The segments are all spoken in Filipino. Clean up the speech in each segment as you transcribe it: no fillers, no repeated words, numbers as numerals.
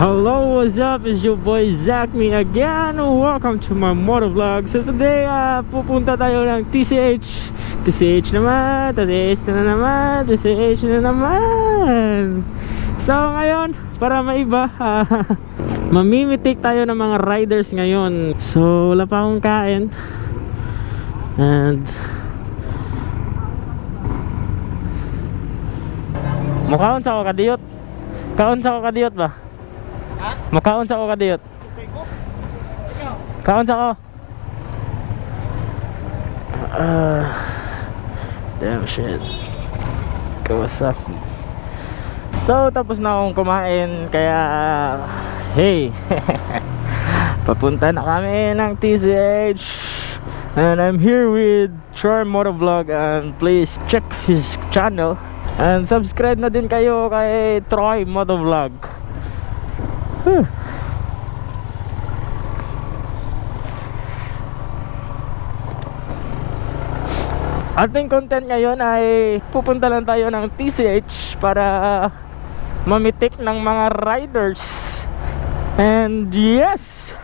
Hello, what's up? It's your boy Zach me again. Welcome to my motor vlog. So today, pupunta tayo ng TCH. TCH naman, TCH na naman, TCH na naman. So ngayon, para maiba, mamimitik tayo ng mga riders ngayon. So wala pa akong kain. And mukhaon sa ako kadiyot. Kaon sa ako kadiyot ba? Ha? Makaon sa ako kadiyot. Kaon sa ako. Damn shit. Kawasaki. So tapos na akong kumain. Kaya hey, papunta na kami ng TCH. And I'm here with Troy Motovlog. And please check his channel. And subscribe na din kayo kay Troy Motovlog. Ating content ngayon ay pupunta lang tayo ng TCH para mamitik ng mga riders. And yes,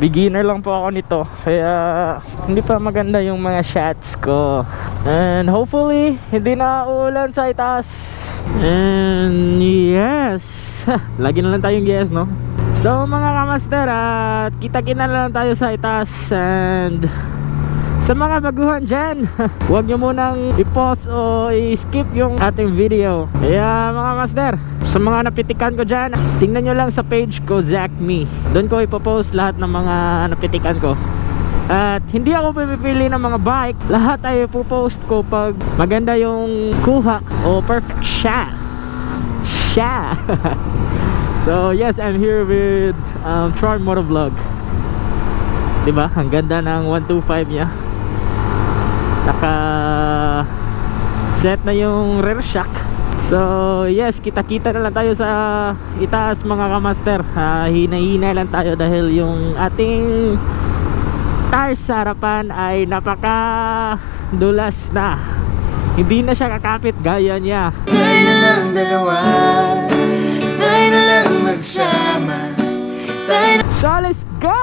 beginner lang po ako nito, kaya hindi pa maganda yung mga shots ko. And hopefully hindi na uulan sa itaas. And yes, lagi na lang tayong yes, no? So mga kamaster, kita-kita na lang tayo sa itaas. And sa mga baguhan dyan, huwag nyo munang i-pause o i-skip yung ating video. Kaya mga master, sa mga napitikan ko dyan, tingnan nyo lang sa page ko, Zach Me. Doon ko ipopost lahat ng mga napitikan ko. At hindi ako pipili ng mga bike. Lahat ay ipopost ko pag maganda yung kuha o perfect shot. So yes, I'm here with Troy Motovlog. Diba? Ang ganda ng 125 niya. Naka set na yung rear shock. So yes, kita-kita na lang tayo sa itaas mga kamaster. Hina-hina lang tayo dahil yung ating tires sa harapan ay napaka dulas na. Hindi na siya kakapit gaya niya. Tayo na lang dalawa, tayo na lang magsama. So let's go!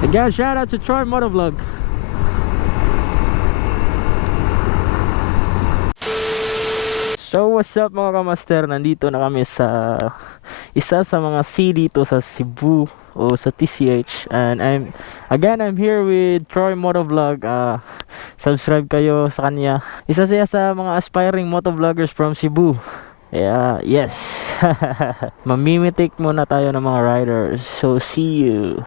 Again, shout out to Troy Motovlog. So what's up mga kamaster, nandito na kami sa isa sa mga city dito sa Cebu o sa TCH. And I'm here with Troy Motovlog. Subscribe kayo sa kanya. Isa siya sa mga aspiring motovloggers from Cebu. Yeah, yes. Mamimitik muna tayo ng mga riders. So see you.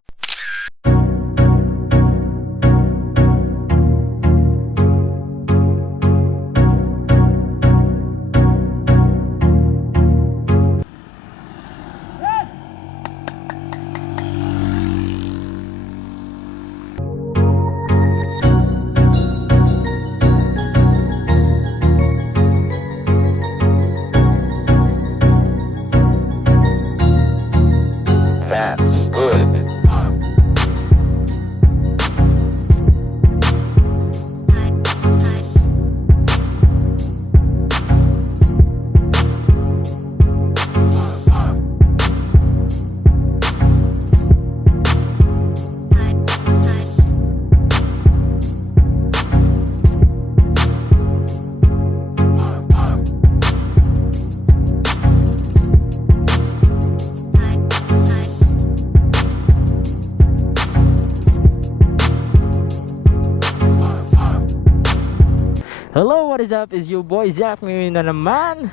Hello, what is up? Is your boy Zach me na naman.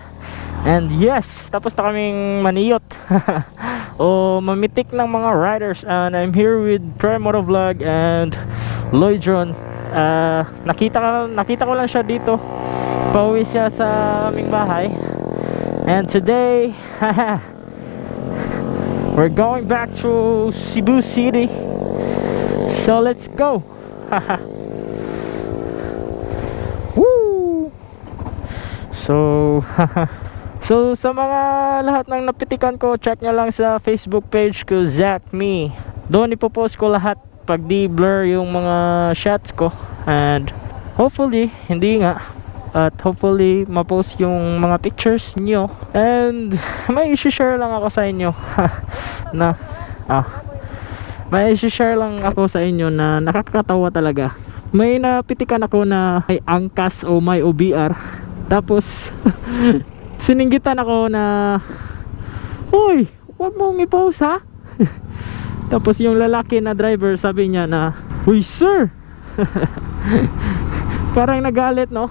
And yes, tapos na kaming Maniniyot o mamitik ng mga riders. And I'm here with Troy Motovlog and Lloyd John. Nakita ko lang siya dito. Pauwi siya sa aming bahay. And today we're going back to Cebu City. So let's go. So sa mga lahat ng napitikan ko, check nyo lang sa Facebook page ko, Zach Me. Doon ipopost ko lahat pag di blur yung mga shots ko. And hopefully hindi nga at hopefully ma-post yung mga pictures nyo. And may i-share lang ako sa inyo na may i-share lang ako sa inyo na nakakatawa talaga. May napitikan ako na may angkas o may OBR, tapos sininggitan ako na, "Hoy, wag mong i-post ha." Tapos yung lalaki na driver sabi niya na, "Uy sir." Parang nagalit, no?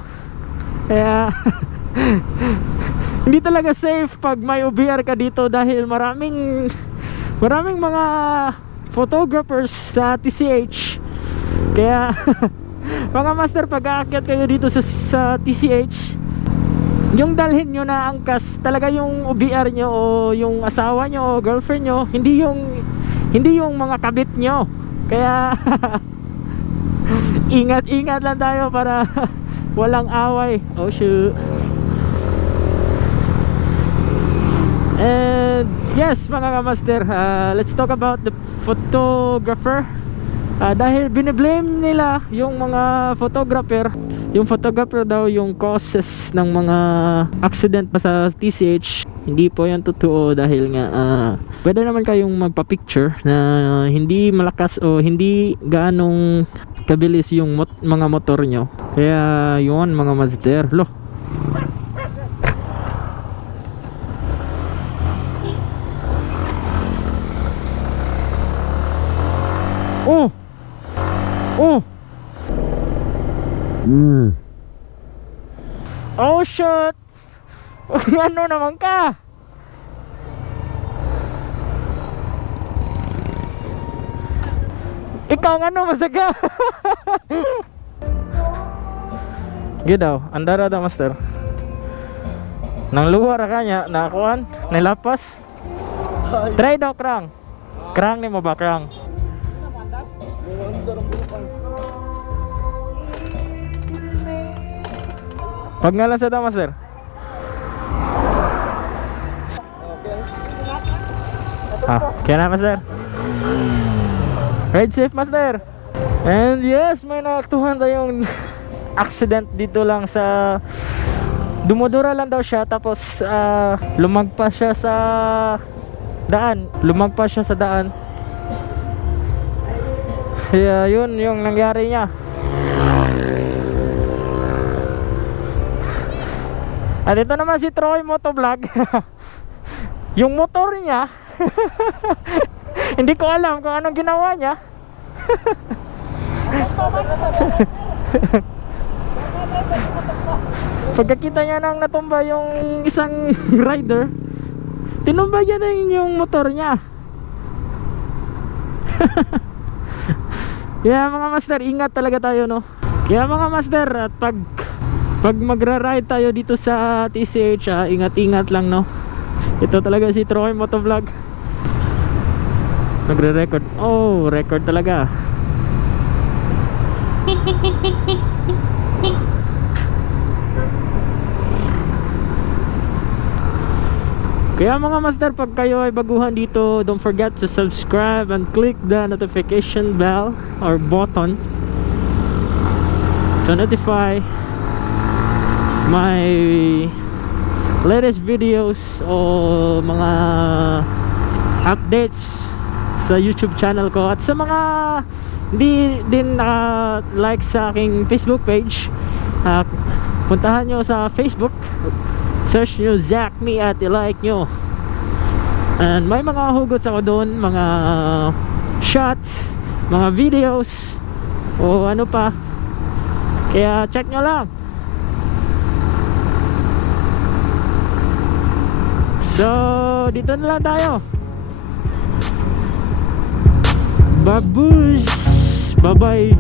Kaya hindi talaga safe pag may OBR ka dito, dahil maraming mga photographers sa TCH. Kaya mga master, pag aakyat kayo dito sa TCH, yung dalhin nyo na angkas talaga yung OBR nyo o yung asawa nyo o girlfriend nyo, hindi yung mga kabit nyo. Kaya ingat lang tayo para walang away. Oh shoot. And yes mga kamaster, let's talk about the photographer. Dahil biniblame nila yung mga photographer. Yung photographer daw yung causes ng mga accident pa sa TCH. Hindi po yan totoo, dahil nga pwede naman kayong magpa-picture na hindi malakas o hindi gaanong kabilis yung mga motor nyo. Kaya yun mga master. Lo, oh shit. Ano naman ka? Ikaw nga no, masaga. Gidaw, andara da master. Nang luwar ka niya, nakuan, nilapas. Try daw krang. Krang ni mo ba krang? Pag nga lang sa daw master. Okay na master. Ride safe master. And yes, may naaktuhan tayong accident dito lang sa dumudura lang daw siya, tapos lumagpas siya sa daan. Kaya yun yung nangyari niya. At ito naman si Troy Motovlog. Yung motor niya hindi ko alam kung anong ginawa niya. Pagkakita niya nang natumba yung isang rider, tinumba niya na yung motor niya. Kaya mga master, ingat talaga tayo, no? Kaya mga master, at pag magra-ride tayo dito sa TCH, ingat-ingat lang, no? Ito talaga si Troy Motovlog. Nagre-record. Oh, record talaga. Kaya mga master, pag kayo ay baguhan dito, don't forget to subscribe and click the notification bell or button to notify my latest videos o mga updates sa YouTube channel ko. At sa mga di din like sa aking Facebook page, puntahan nyo sa Facebook, search nyo Zach Me at i-like nyo. And may mga hugots ako doon, mga shots, mga videos o ano pa. Kaya check nyo lang. So dito na lang tayo. Babush, bye bye.